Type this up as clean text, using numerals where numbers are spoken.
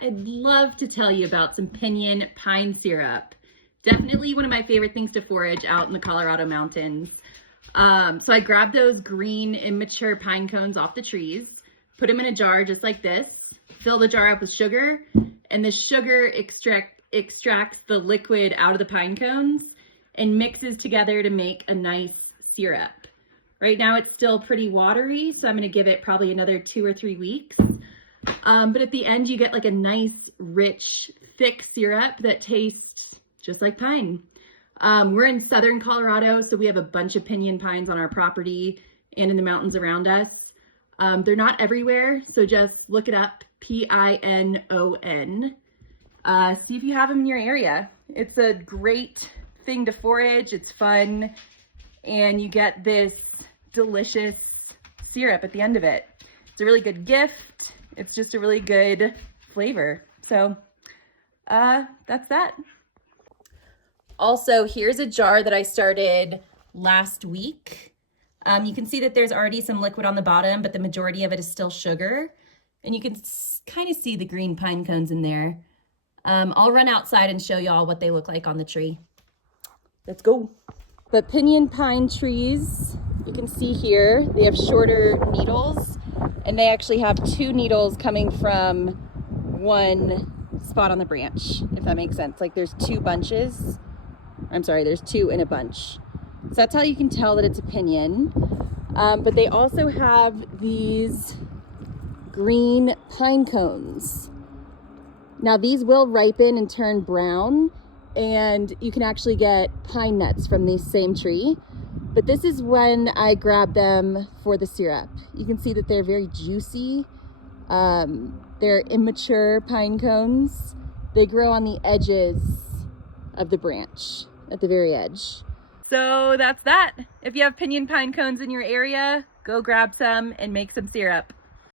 I'd love to tell you about some piñon pine syrup. Definitely one of my favorite things to forage out in the Colorado mountains. So I grabbed those green immature pine cones off the trees, put them in a jar just like this, fill the jar up with sugar, and the sugar extracts the liquid out of the pine cones and mixes together to make a nice syrup. Right now it's still pretty watery, so I'm gonna give it probably another 2 or 3 weeks. But at the end you get like a nice, rich, thick syrup that tastes just like pine. We're in southern Colorado, so we have a bunch of piñon pines on our property and in the mountains around us. They're not everywhere, so just look it up, Pinon. See if you have them in your area. It's a great thing to forage, it's fun, and you get this delicious syrup at the end of it. It's a really good gift. It's just a really good flavor. So that's that. Also, here's a jar that I started last week. You can see that there's already some liquid on the bottom, but the majority of it is still sugar. And you can kind of see the green pine cones in there. I'll run outside and show y'all what they look like on the tree. Let's go. The piñon pine trees, you can see here, they have shorter needles, and they actually have 2 needles coming from one spot on the branch, if that makes sense. Like there's 2 bunches. I'm sorry, there's 2 in a bunch. So that's how you can tell that it's a piñon. But they also have these green pine cones. Now these will ripen and turn brown, and you can actually get pine nuts from this same tree. But this is when I grabbed them for the syrup. You can see that they're very juicy. They're immature pine cones. They grow on the edges of the branch, at the very edge. So that's that. If you have piñon pine cones in your area, go grab some and make some syrup.